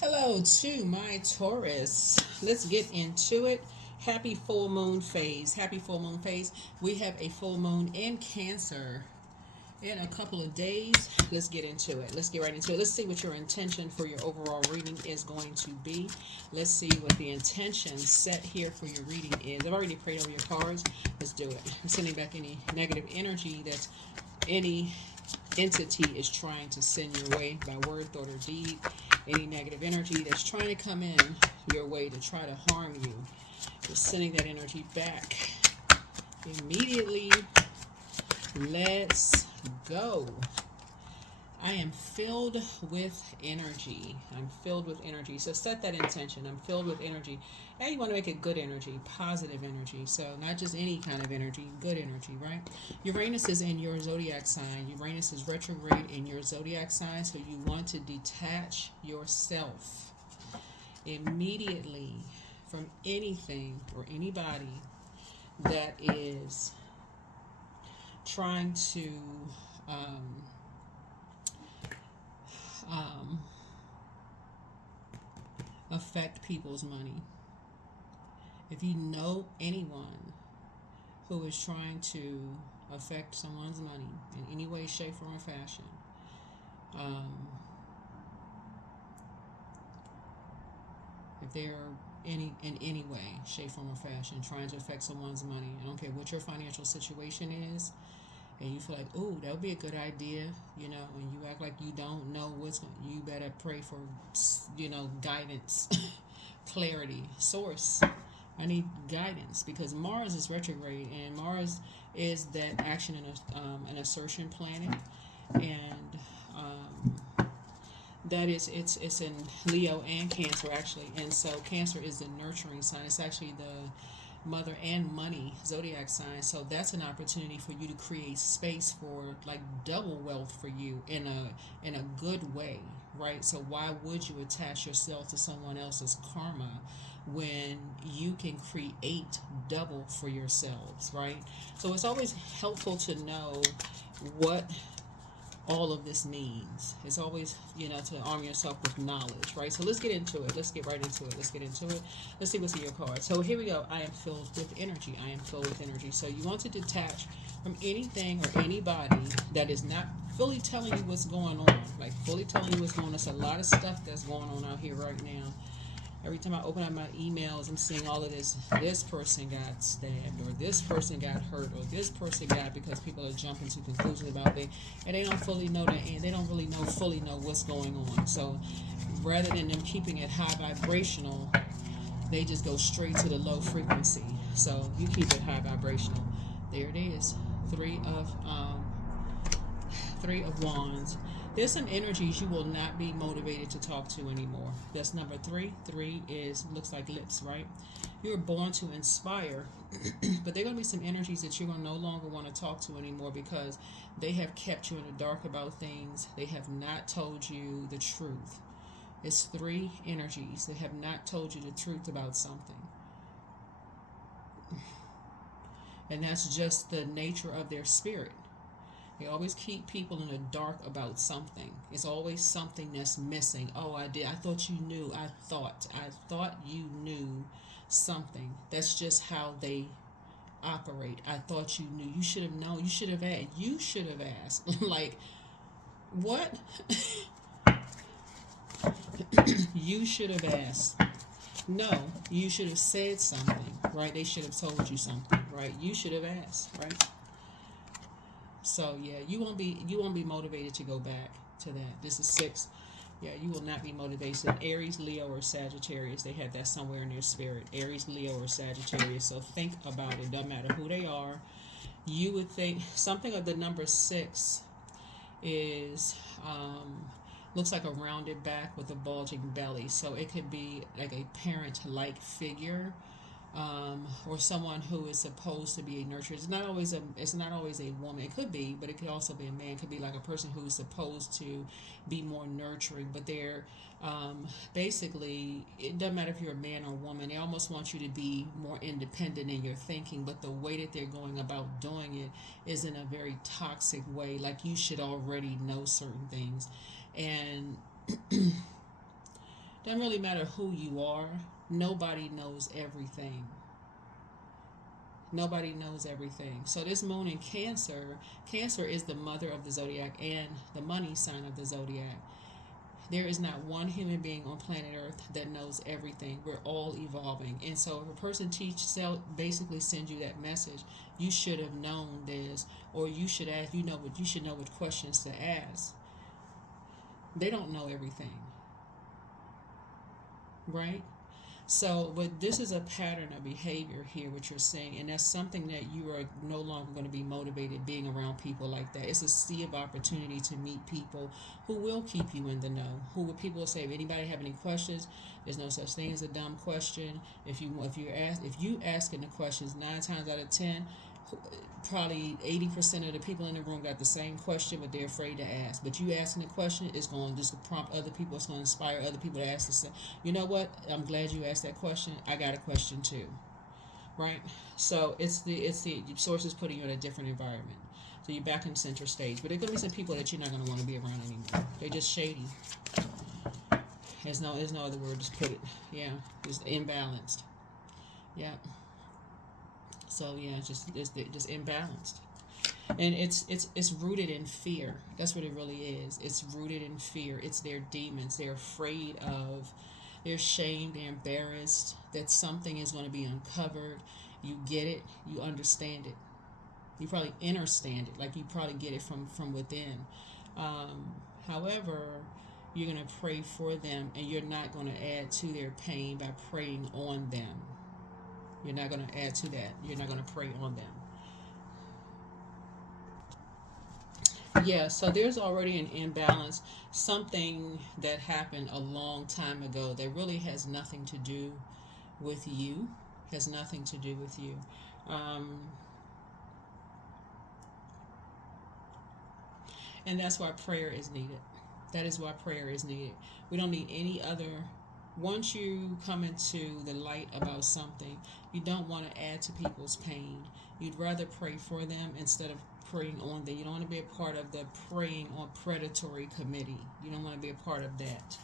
Hello to my Taurus. Let's get into it. Happy full moon phase. Happy full moon phase. We have a full moon in Cancer in a couple of days. Let's get into it. Let's get right into it. Let's see what your intention for your overall reading is going to be. Let's see what the intention set here for your reading is. I've already prayed over your cards. Let's do it. I'm sending back any negative energy that's any entity is trying to send your way by word, thought, or deed. Any negative energy that's trying to come in your way to try to harm you. Just sending that energy back immediately. Let's go. I am filled with energy. I'm filled with energy. So set that intention. I'm filled with energy. And you want to make it good energy, positive energy. So not just any kind of energy, good energy, right? Uranus is in your zodiac sign. Uranus is retrograde in your zodiac sign. So you want to detach yourself immediately from anything or anybody that is trying to um, um, affect people's money. If you know anyone who is trying to affect someone's money in any way, shape, form, or fashion, um, if they're in any way, shape, form, or fashion trying to affect someone's money, I don't care what your financial situation is, and you feel like, oh, that would be a good idea, and you act like you don't know you better pray for, guidance, clarity, source. I need guidance because Mars is retrograde, and Mars is that action and an assertion planet, and that is it's in Leo and Cancer actually, and so Cancer is the nurturing sign. It's actually the mother and money zodiac sign, so that's an opportunity for you to create space for like double wealth for you in a good way, right? So why would you attach yourself to someone else's karma when you can create double for yourselves, right? So it's always helpful to know what all of this means. It's always, to arm yourself with knowledge, right? So let's get into it. Let's get right into it. Let's get into it. Let's see what's in your cards. So here we go. I am filled with energy. I am filled with energy. So you want to detach from anything or anybody that is not fully telling you what's going on. Like fully telling you what's going on. There's a lot of stuff that's going on out here right now. Every time I open up my emails, I'm seeing all of this. This person got stabbed, or this person got hurt, or this person got, because people are jumping to conclusions about it, and they don't fully know that, and they don't really fully know what's going on. So rather than them keeping it high vibrational, they just go straight to the low frequency. So you keep it high vibrational. There it is. Three of Wands. There's some energies you will not be motivated to talk to anymore. That's number three. Three is looks like lips, right? You're born to inspire, but there are going to be some energies that you're going to no longer want to talk to anymore because they have kept you in the dark about things. They have not told you the truth. It's three energies that have not told you the truth about something. And that's just the nature of their spirit. They always keep people in the dark about something. It's always something that's missing. Oh, I did. I thought you knew. I thought you knew something. That's just how they operate. I thought you knew. You should have known. You should have asked. You should have asked. Like, what? You should have asked. No, you should have said something, right? They should have told you something, right? You should have asked, right? So yeah, you won't be motivated to go back to that. This is six. Yeah, you will not be motivated. So Aries, Leo, or Sagittarius. They have that somewhere in their spirit. Aries, Leo, or Sagittarius. So think about it. Doesn't matter who they are. You would think something of the number six is looks like a rounded back with a bulging belly. So it could be like a parent-like figure, or someone who is supposed to be a nurturer. It's not always a woman. It could be, but it could also be a man. It could be like a person who's supposed to be more nurturing, but they're basically, it doesn't matter if you're a man or a woman. They almost want you to be more independent in your thinking, but the way that they're going about doing it is in a very toxic way. Like you should already know certain things, and Doesn't really matter who you are. Nobody knows everything. Nobody knows everything. So this moon in Cancer, Cancer is the mother of the zodiac and the money sign of the zodiac. There is not one human being on planet Earth that knows everything. We're all evolving. And so if a person basically sends you that message, you should have known this, or you should ask, you should know what questions to ask. They don't know everything, right? So, but this is a pattern of behavior here, what you're saying, and that's something that you are no longer going to be motivated being around people like that. It's a sea of opportunity to meet people who will keep you in the know. People will say, if anybody have any questions, there's no such thing as a dumb question. If you asking the questions 9 times out of 10, probably 80% of the people in the room got the same question, but they're afraid to ask. But you asking the question is going to just prompt other people. It's going to inspire other people to ask the same. You know what? I'm glad you asked that question. I got a question too, right? So it's the sources putting you in a different environment. So you're back in center stage, but there are going to be some people that you're not going to want to be around anymore. They're just shady. There's no other word. Just put it. Yeah, just imbalanced. Yeah. So yeah, just imbalanced, and it's rooted in fear. That's what it really is. It's rooted in fear. It's their demons. They're afraid of. They're ashamed. They're embarrassed that something is going to be uncovered. You get it. You understand it. You probably understand it. Like you probably get it from within. However, you're going to pray for them, and you're not going to add to their pain by praying on them. You're not going to add to that. You're not going to prey on them. Yeah, so there's already an imbalance. Something that happened a long time ago that really has nothing to do with you. Has nothing to do with you. And that's why prayer is needed. That is why prayer is needed. We don't need any other. Once you come into the light about something, you don't want to add to people's pain. You'd rather pray for them instead of praying on them. You don't want to be a part of the praying on predatory committee. You don't want to be a part of that.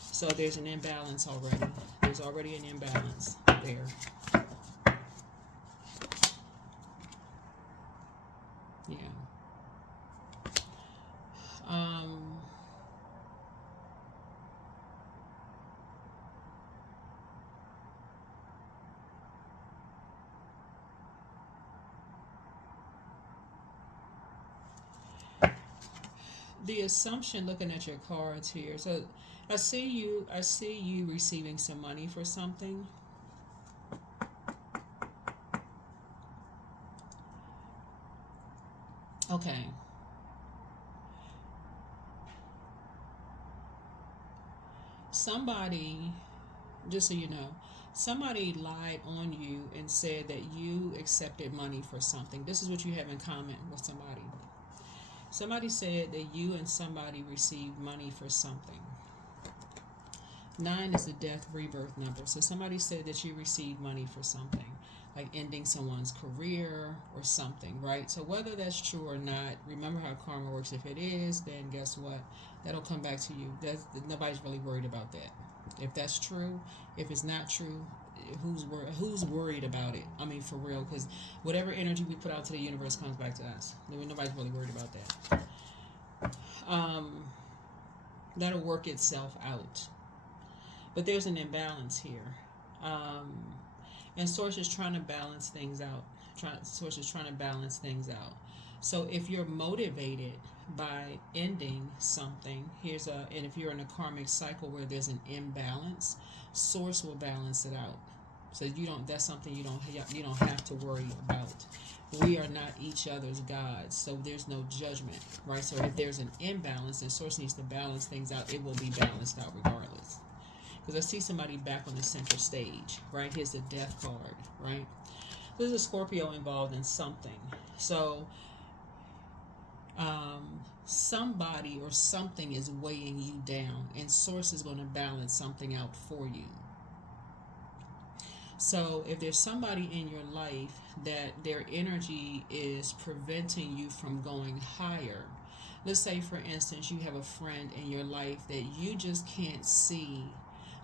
So there's an imbalance already. There's already an imbalance there. Yeah. The assumption, looking at your cards here, so I see you receiving some money for something. Okay. Somebody, just so you know, somebody lied on you and said that you accepted money for something. This is what you have in common with somebody. Somebody said that you and somebody received money for something. 9 is the death rebirth number. So somebody said that you received money for something, like ending someone's career or something, right? So whether that's true or not, remember how karma works. If it is, then guess what? That'll come back to you. Nobody's really worried about that. If that's true, if it's not true, who's worried about it? I mean, for real, because whatever energy we put out to the universe comes back to us. Nobody's really worried about that. That'll work itself out. But there's an imbalance here. And Source is trying to balance things out. Source is trying to balance things out. So if you're motivated by ending something, and if you're in a karmic cycle where there's an imbalance, Source will balance it out. So that's something you don't have to worry about. We are not each other's gods, so there's no judgment, right? So if there's an imbalance and Source needs to balance things out, it will be balanced out regardless. Because I see somebody back on the center stage, right? Here's the death card, right? There's a Scorpio involved in something. So somebody or something is weighing you down, and Source is going to balance something out for you. So if there's somebody in your life that their energy is preventing you from going higher, let's say, for instance, you have a friend in your life that you just can't see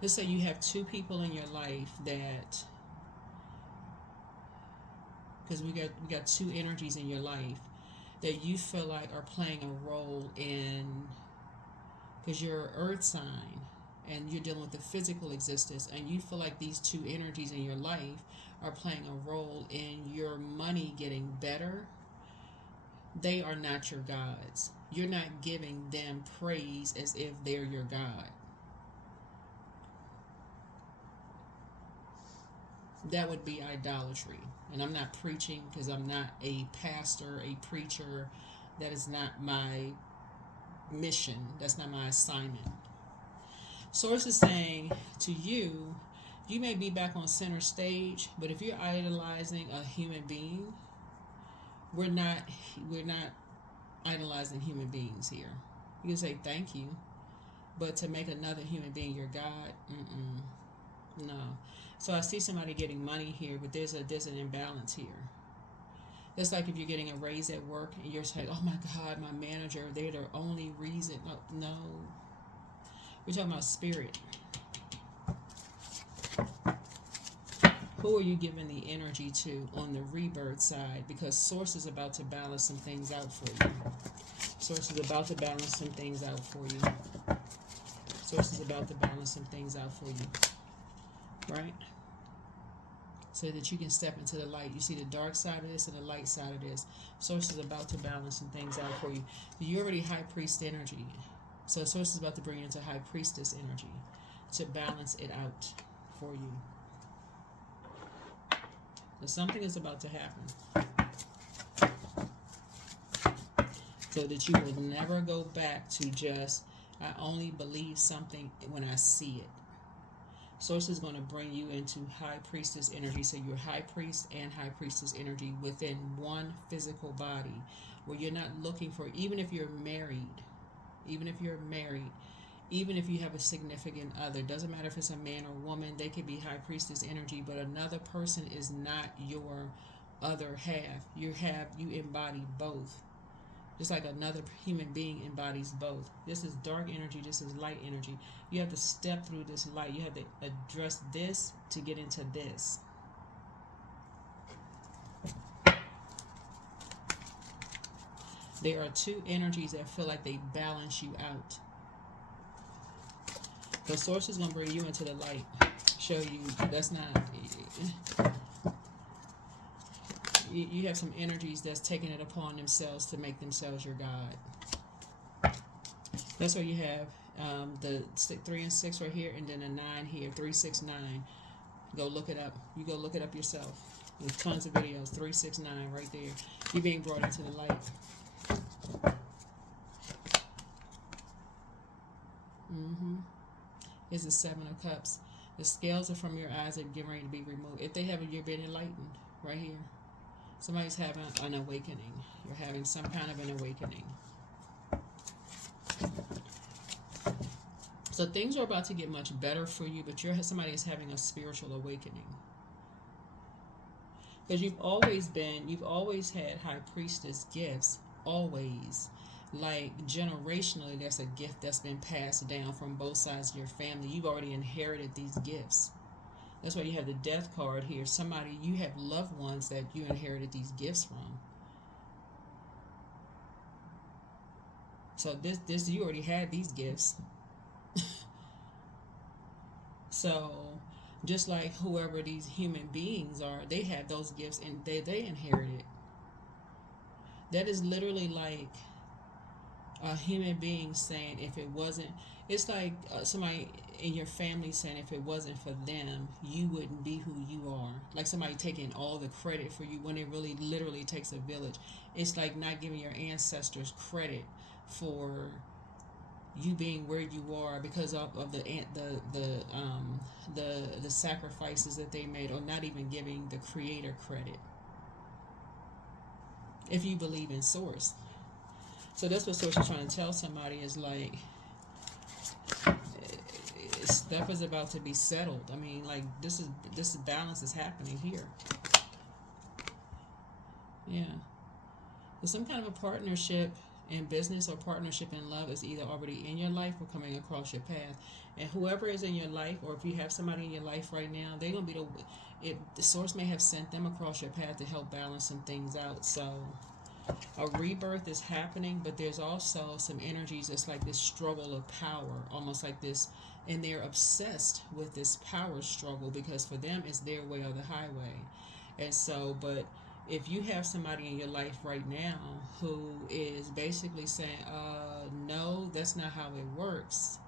let's say you have two people in your life that, because we got two energies in your life that you feel like are playing a role in, because you're an earth sign and you're dealing with the physical existence, and you feel like these two energies in your life are playing a role in your money getting better. They are not your gods. You're not giving them praise as if they're your God. That would be idolatry. And I'm not preaching, because I'm not a pastor, a preacher. That is not my mission. That's not my assignment. Source is saying to you, you may be back on center stage, but if you're idolizing a human being, we're not idolizing human beings here. You can say thank you, but to make another human being your God, no. So I see somebody getting money here, but there's an imbalance here. It's like if you're getting a raise at work and you're saying, oh my God, my manager, they're the only reason. No. We're talking about spirit. Who are you giving the energy to on the rebirth side? Because Source is about to balance some things out for you. Source is about to balance some things out for you. Source is about to balance some things out for you. Right? So that you can step into the light. You see the dark side of this and the light side of this. Source is about to balance some things out for you. You're already high priest energy. So Source is about to bring you into high priestess energy to balance it out for you. So something is about to happen. So that you will never go back to just, I only believe something when I see it. Source is going to bring you into high priestess energy. So you're high priest and high priestess energy within one physical body, where you're not looking for, even if you're married, even if you have a significant other, doesn't matter if it's a man or woman, they could be high priestess energy, but another person is not your other half. You embody both. Just like another human being embodies both. This is dark energy, this is light energy. You have to step through this light. You have to address this to get into this. There are two energies that feel like they balance you out. The Source is going to bring you into the light. Show you that's not... You have some energies that's taking it upon themselves to make themselves your God. That's why you have the 3 and 6 right here, and then a 9 here, 3, 6, 9. Go look it up. You go look it up yourself. There's tons of videos. 3, 6, 9 right there. You're being brought into the light. Is the 7 of Cups. The scales are from your eyes that are getting ready to be removed. If they haven't, you're being enlightened right here. Somebody's having an awakening. You're having some kind of an awakening. So things are about to get much better for you, but somebody is having a spiritual awakening. Because you've always had high priestess gifts, always. Like generationally, that's a gift that's been passed down from both sides of your family. You've already inherited these gifts. That's why you have the Death card here. You have loved ones that you inherited these gifts from. So this you already had these gifts. So just like whoever these human beings are, they have those gifts and they inherited. That is literally like a human being saying, if it wasn't, it's like somebody in your family saying, if it wasn't for them, you wouldn't be who you are. Like somebody taking all the credit for you when it really literally takes a village. It's like not giving your ancestors credit for you being where you are because of the sacrifices that they made, or not even giving the creator credit. If you believe in Source. So that's what Source is trying to tell somebody, is like, stuff is about to be settled. I mean, like, this balance is happening here. Yeah. There's some kind of a partnership in business or partnership in love is either already in your life or coming across your path. And whoever is in your life, or if you have somebody in your life right now, they're gonna be the source may have sent them across your path to help balance some things out. So a rebirth is happening, but there's also some energies that's like this struggle of power, almost like this, and they're obsessed with this power struggle because for them it's their way or the highway. And so, but if you have somebody in your life right now who is basically saying, no, that's not how it works,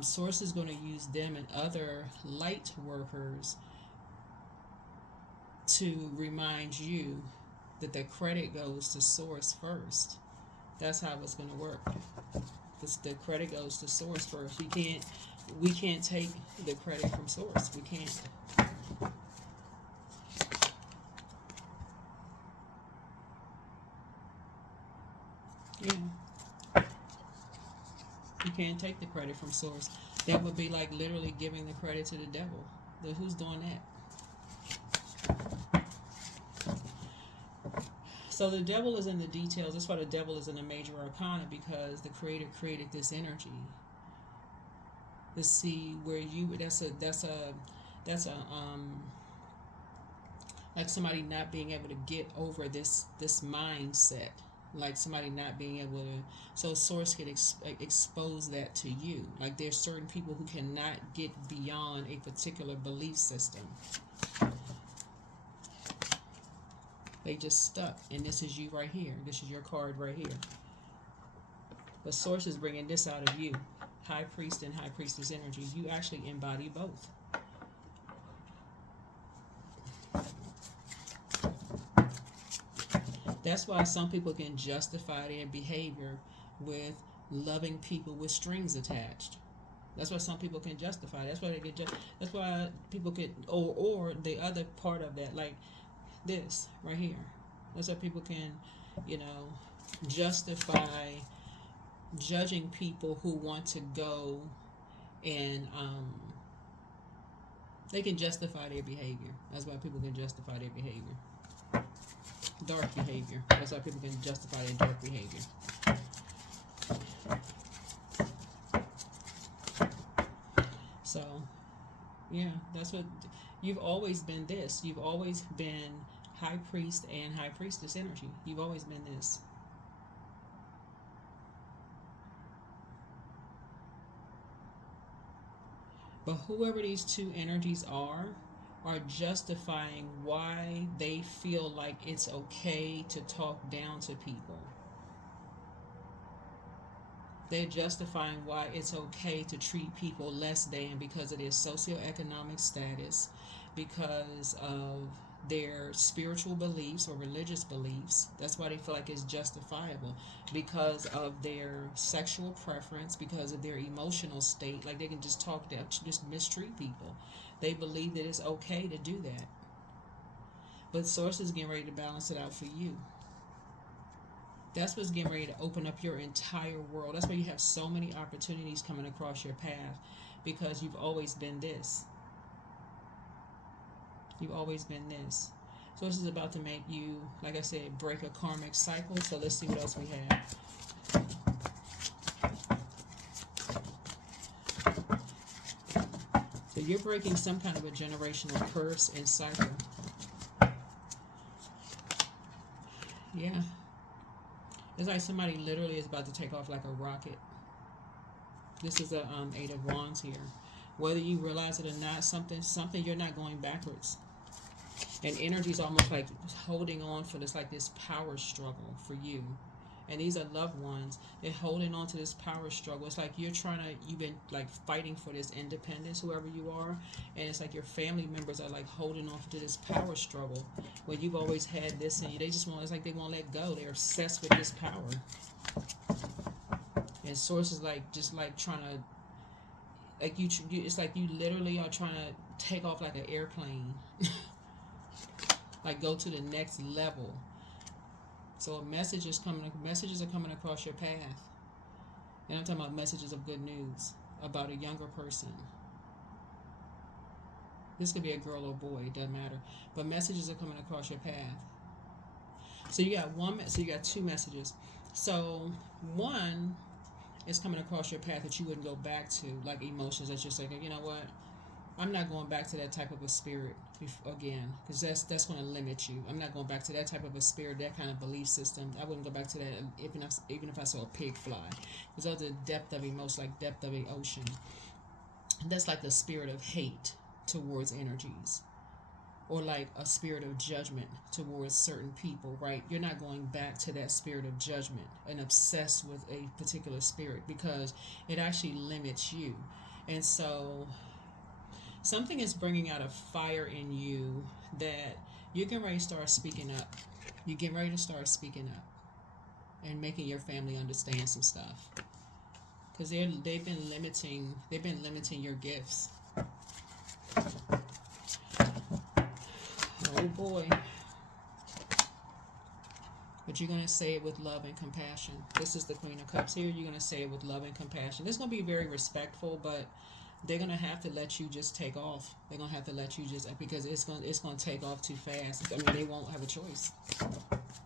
Source is going to use them and other light workers to remind you that the credit goes to Source first. That's how it's going to work. The credit goes to Source first. We can't take the credit from Source. We can't. Yeah. You can't take the credit from Source. That would be like literally giving the credit to the devil. Who's doing that? So the devil is in the details. That's why the devil is in the major arcana, because the creator created this energy to see where you. That's a like somebody not being able to get over this mindset, like somebody not being able to. So Source can expose that to you. Like there's certain people who cannot get beyond a particular belief system. They just stuck, and this is you right here. This is your card right here. But Source is bringing this out of you. High Priest and High Priestess energy. You actually embody both. That's why some people can justify their behavior with loving people with strings attached. That's why some people can justify. That's why they get. That's why people can. Or the other part of that, like this right here. That's why people can, justify judging people who want to go and they can justify their behavior. That's why people can justify their behavior. Dark behavior. That's why people can justify their dark behavior. So, yeah, that's what you've always been. This you've always been High Priest and High Priestess energy. You've always been this. But whoever these two energies are justifying why they feel like it's okay to talk down to people. They're justifying why it's okay to treat people less than because of their socioeconomic status, because of their spiritual beliefs or religious beliefs. That's why they feel like it's justifiable, because of their sexual preference, because of their emotional state. Like they can just talk down, just mistreat people. They believe that it's okay to do that. But Source is getting ready to balance it out for you. That's what's getting ready to open up your entire world. That's why you have so many opportunities coming across your path, because you've always been this. You've always been this. So this is about to make you, like I said, break a karmic cycle. So let's see what else we have. So you're breaking some kind of a generational curse and cycle. Yeah. It's like somebody literally is about to take off like a rocket. This is a 8 of Wands here. Whether you realize it or not, something you're not going backwards. And energy is almost like holding on for this, like this power struggle for you. And these are loved ones. They're holding on to this power struggle. It's like you've been like fighting for this independence, whoever you are. And it's like your family members are like holding on to this power struggle when you've always had this in you. It's like they won't let go. They're obsessed with this power. And Source is like, just like trying to, like it's like you literally are trying to take off like an airplane. Like go to the next level. So messages are coming across your path. And I'm talking about messages of good news about a younger person. This could be a girl or boy, it doesn't matter. But messages are coming across your path. So you got so you got two messages. So one is coming across your path that you wouldn't go back to, like emotions that you're saying, you know what, I'm not going back to that type of a spirit again, because that's going to limit you. I'm not going back to that type of a spirit, that kind of belief system. I wouldn't go back to that even if I saw a pig fly, because that's the depth of emotion, like depth of the ocean. That's like the spirit of hate towards energies, or like a spirit of judgment towards certain people, right? You're not going back to that spirit of judgment and obsessed with a particular spirit, because it actually limits you. And so something is bringing out a fire in you that you're getting ready to start speaking up. You're getting ready to start speaking up and making your family understand some stuff, because they've been limiting your gifts. Oh boy. But you're going to say it with love and compassion. This is the Queen of Cups here. You're going to say it with love and compassion. It's going to be very respectful, but they're going to have to let you just take off. They're going to have to let you just, because it's going to take off too fast. I mean, they won't have a choice.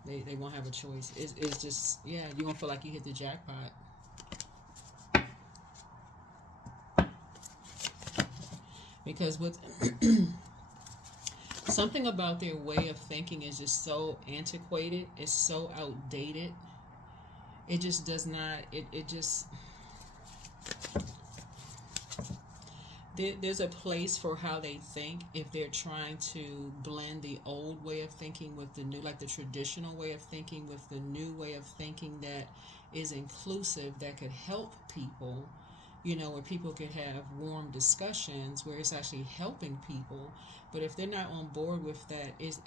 They won't have a choice. It's just, yeah, you're going to feel like you hit the jackpot. Because with something about their way of thinking is just so antiquated. It's so outdated. It just does not, it just, there's a place for how they think if they're trying to blend the old way of thinking with the new, like the traditional way of thinking with the new way of thinking that is inclusive, that could help people, you know, where people could have warm discussions, where it's actually helping people. But if they're not on board with that, it's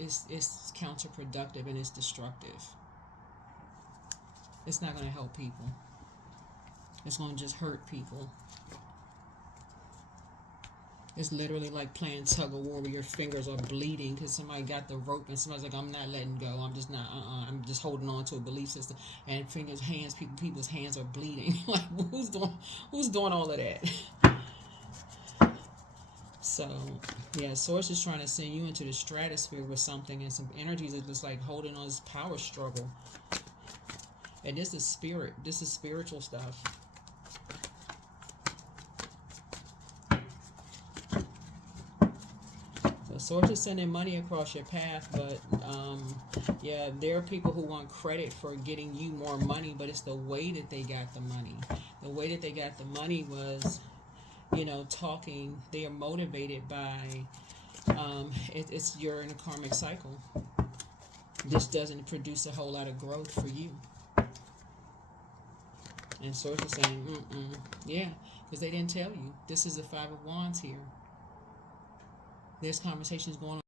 counterproductive and it's destructive. It's not going to help people. It's going to just hurt people. It's literally like playing tug of war where your fingers are bleeding because somebody got the rope and somebody's like, I'm not letting go. I'm just not, I'm just holding on to a belief system. And people's hands are bleeding. Like, who's doing all of that? So, yeah, Source is trying to send you into the stratosphere with something, and some energies are just like holding on this power struggle. And this is spirit. This is spiritual stuff. Source is sending money across your path, but yeah, there are people who want credit for getting you more money, but it's the way that they got the money. The way that they got the money was, you know, talking. They are motivated by, you're in a karmic cycle. This doesn't produce a whole lot of growth for you. And Source is saying, yeah, because they didn't tell you. This is the Five of Wands here. There's conversations going on.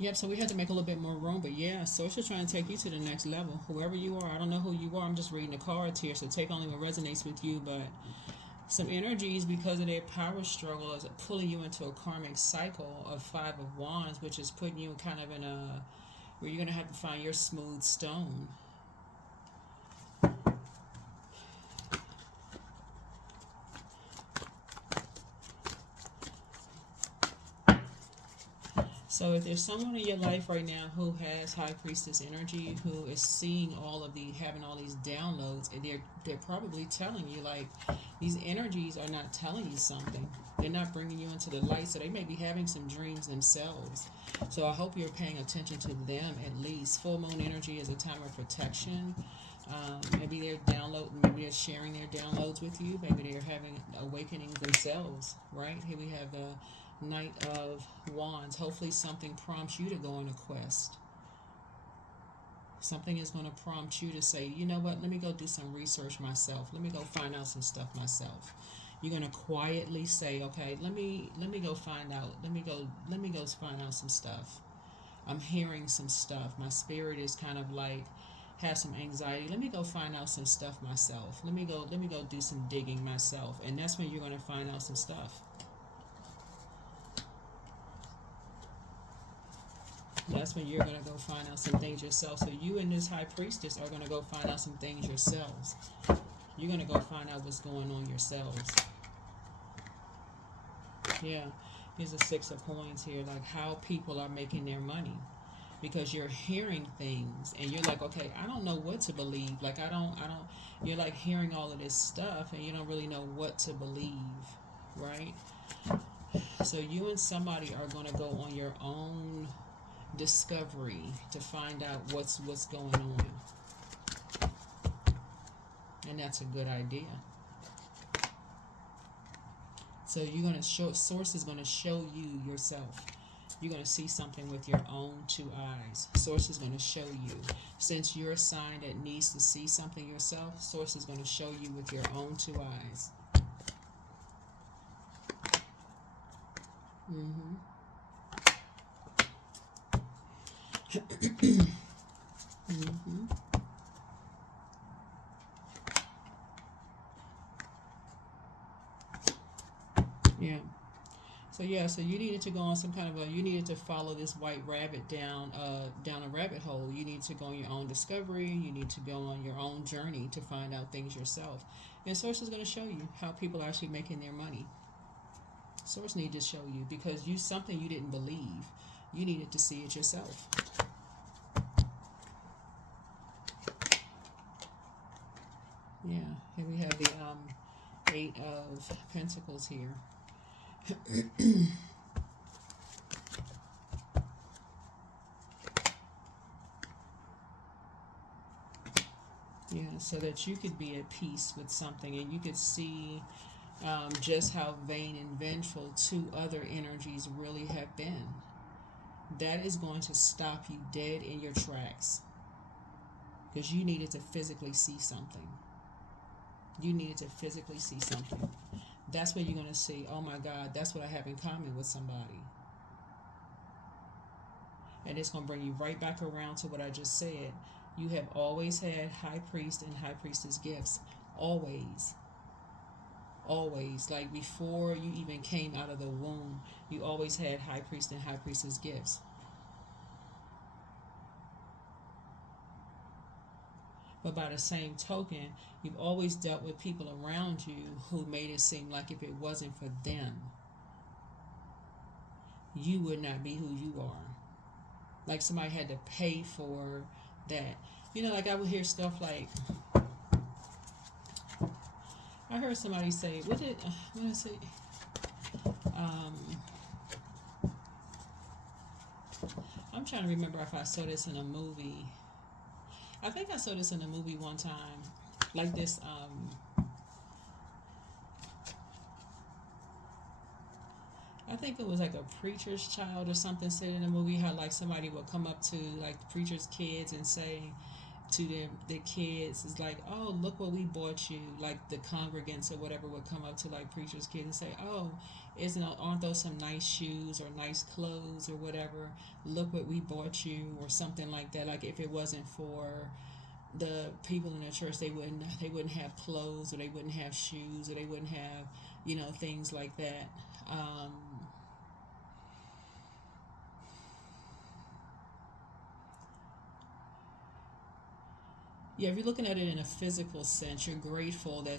Yep, so we had to make a little bit more room, but yeah, Source is trying to take you to the next level. Whoever you are, I don't know who you are. I'm just reading the cards here, so take only what resonates with you, but some energies, because of their power struggle, is pulling you into a karmic cycle of Five of Wands, which is putting you kind of in a, where you're going to have to find your smooth stone. So if there's someone in your life right now who has High Priestess energy, who is seeing having all these downloads, and they're probably telling you, like, these energies are not telling you something. They're not bringing you into the light, so they may be having some dreams themselves. So I hope you're paying attention to them at least. Full moon energy is a time of protection. Maybe maybe they're sharing their downloads with you. Maybe they're having awakenings themselves, right? Here we have the Knight of Wands. Hopefully something prompts you to go on a quest. Something is going to prompt you to say, you know what, let me go do some research myself. Let me go find out some stuff myself. You're going to quietly say, okay, let me go find out. Let me go find out some stuff. I'm hearing some stuff. My spirit is kind of like, have some anxiety. Let me go find out some stuff myself. Let me go do some digging myself. And that's when you're going to find out some stuff. That's when you're going to go find out some things yourself. So you and this High Priestess are going to go find out some things yourselves. You're going to go find out what's going on yourselves. Yeah. Here's the Six of Coins here. Like how people are making their money. because you're hearing things and you're like, okay, I don't know what to believe. Like, I don't, you're like hearing all of this stuff and you don't really know what to believe, right? So you and somebody are going to go on your own discovery to find out what's going on. And that's a good idea. So you're going to show, Source is going to show you yourself. You're going to see something with your own two eyes. Source is going to show you. Since you're a sign that needs to see something yourself, Source is going to show you with your own two eyes. Mm-hmm. Mm-hmm. Yeah. So you needed to go on some kind of you needed to follow this white rabbit down a rabbit hole. You need to go on your own discovery. You need to go on your own journey to find out things yourself. And Source is going to show you how people are actually making their money. Source needed to show you because something you didn't believe. You needed to see it yourself. Yeah, here we have the Eight of Pentacles here. Yeah, so that you could be at peace with something and you could see just how vain and vengeful two other energies really have been. That is going to stop you dead in your tracks because you needed to physically see something. You needed to physically see something. That's where you're going to see, oh my God, that's what I have in common with somebody. And it's going to bring you right back around to what I just said. You have always had High Priest and High Priestess gifts. Always. Always. Like before you even came out of the womb, you always had High Priest and High Priestess gifts. But by the same token, you've always dealt with people around you who made it seem like if it wasn't for them, you would not be who you are. Like somebody had to pay for that. You know, like I would hear stuff like, I heard somebody say, what did I say? I'm trying to remember if I saw this in a movie. I think I saw this in a movie one time. Like this, I think it was like a preacher's child or something said in a movie how like somebody would come up to like the preacher's kids and say to their kids, it's like, oh, look what we bought you. Like the congregants or whatever would come up to like preacher's kids and say, oh, aren't those some nice shoes or nice clothes or whatever? Look what we bought you or something like that. Like if it wasn't for the people in the church, they wouldn't have clothes or they wouldn't have shoes or they wouldn't have, things like that. Yeah, if you're looking at it in a physical sense, you're grateful that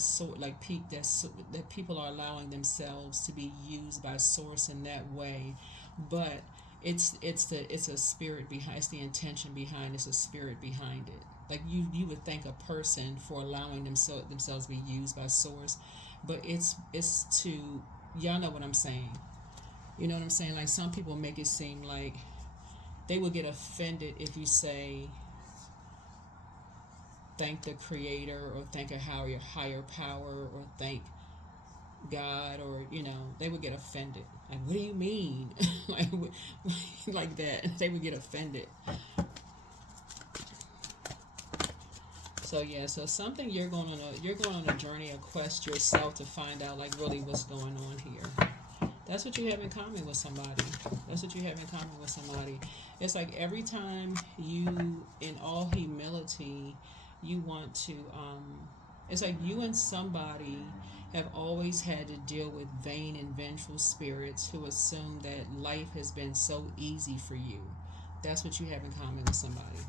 that people are allowing themselves to be used by Source in that way, but it's a spirit behind. It's the intention behind. It's a spirit behind it. Like you would thank a person for allowing themselves to be used by Source, but it's to, y'all know what I'm saying. You know what I'm saying? Like some people make it seem like they would get offended if you say thank the creator or thank a higher power or thank God, or they would get offended. Like, what do you mean? like that. They would get offended. So yeah, so something you're going on a journey, a quest yourself to find out like really what's going on here. That's what you have in common with somebody. That's what you have in common with somebody. It's like every time you, in all humility, you want to, it's like you and somebody have always had to deal with vain and vengeful spirits who assume that life has been so easy for you. That's what you have in common with somebody.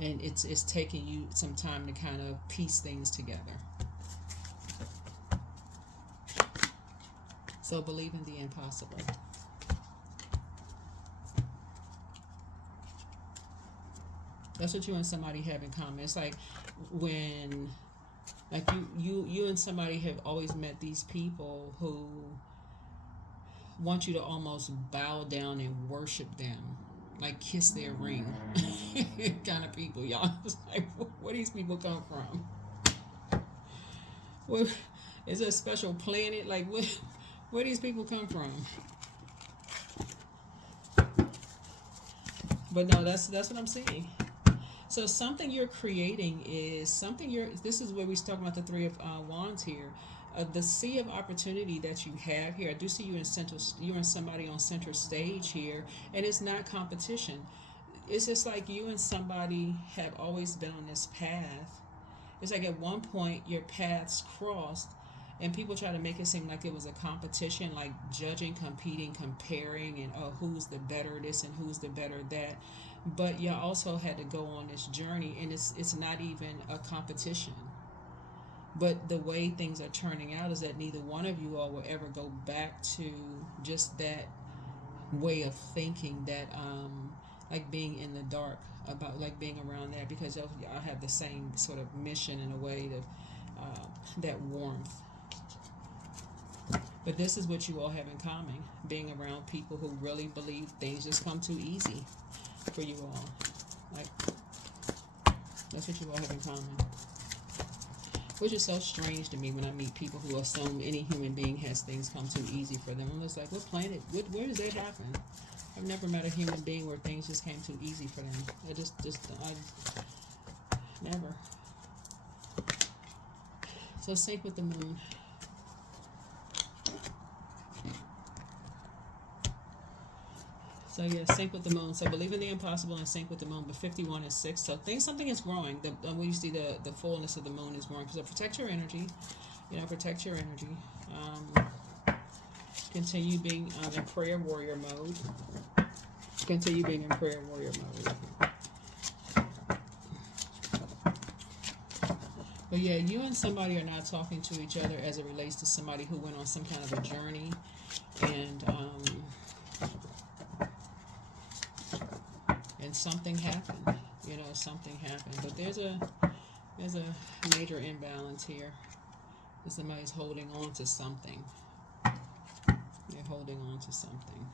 And it's taking you some time to kind of piece things together. So believe in the impossible. That's what you and somebody have in common. It's like when, like you and somebody have always met these people who want you to almost bow down and worship them, like kiss their ring, kind of people, y'all. It's like, where these people come from? Well, is it a special planet? Like, where these people come from? But no, that's what I'm saying. So something you're creating is something you're. This is where we talk about the Three of Wands here. The sea of opportunity that you have here. I do see you in central. You and somebody on center stage here, and it's not competition. It's just like you and somebody have always been on this path. It's like at one point your paths crossed, and people try to make it seem like it was a competition, like judging, competing, comparing, and oh, who's the better this and who's the better that. But you also had to go on this journey, and it's not even a competition. But the way things are turning out is that neither one of you all will ever go back to just that way of thinking, that like being in the dark, about like being around that, because y'all have the same sort of mission in a way, that warmth. But this is what you all have in common, being around people who really believe things just come too easy for you all. Like, that's what you all have in common. Which is so strange to me when I meet people who assume any human being has things come too easy for them. I'm just like, what planet, where does that happen? I've never met a human being where things just came too easy for them. I never. So sync with the moon. So yeah, sync with the moon. So believe in the impossible and sync with the moon. But 51 is 6. So something is growing. When you see the fullness of the moon is growing. So protect your energy. Protect your energy. Continue being in prayer warrior mode. Continue being in prayer warrior mode. But yeah, you and somebody are not talking to each other as it relates to somebody who went on some kind of a journey, and something happened. Something happened. But there's a major imbalance here. Somebody's holding on to something. They're holding on to something.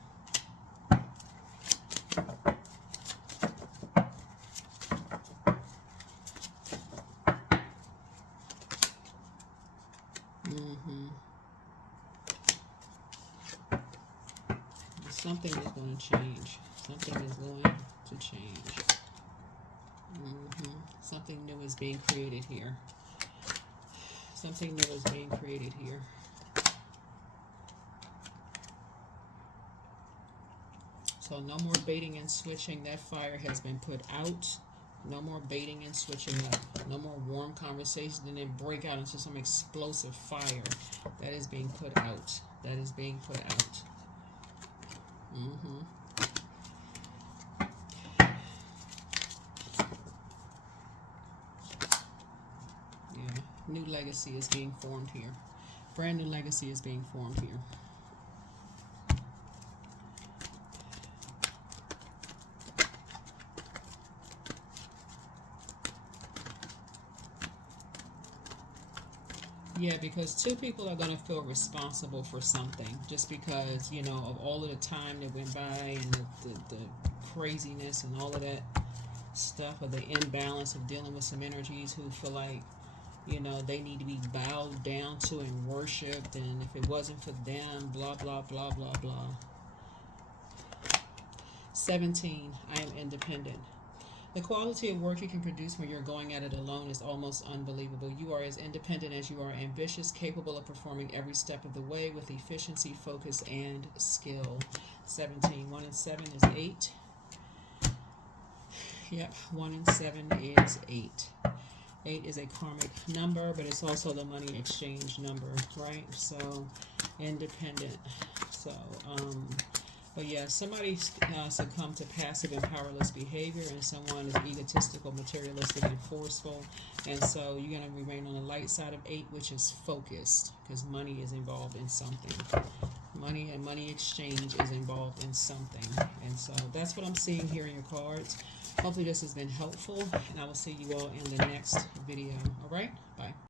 Something is going to change. Something is going to change. Something new is being created here. Something new is being created here. So no more baiting and switching. That fire has been put out. No more baiting and switching up. No more warm conversations and then break out into some explosive fire. That is being put out. That is being put out. Yeah, new legacy is being formed here. Brand new legacy is being formed here. Yeah, because two people are going to feel responsible for something just because, of all of the time that went by and the craziness and all of that stuff, or the imbalance of dealing with some energies who feel like, they need to be bowed down to and worshipped, and if it wasn't for them, blah, blah, blah, blah, blah. 17, I am independent. The quality of work you can produce when you're going at it alone is almost unbelievable. You are as independent as you are ambitious, capable of performing every step of the way with efficiency, focus, and skill. 17. 1 and 7 is 8. Yep, 1 and 7 is 8. 8 is a karmic number, but it's also the money exchange number, right? So, independent. So, but yeah, somebody succumbed to passive and powerless behavior, and someone is egotistical, materialistic, and forceful. And so you're going to remain on the light side of 8, which is focused, because money is involved in something. Money and money exchange is involved in something. And so that's what I'm seeing here in your cards. Hopefully this has been helpful, and I will see you all in the next video. All right, bye.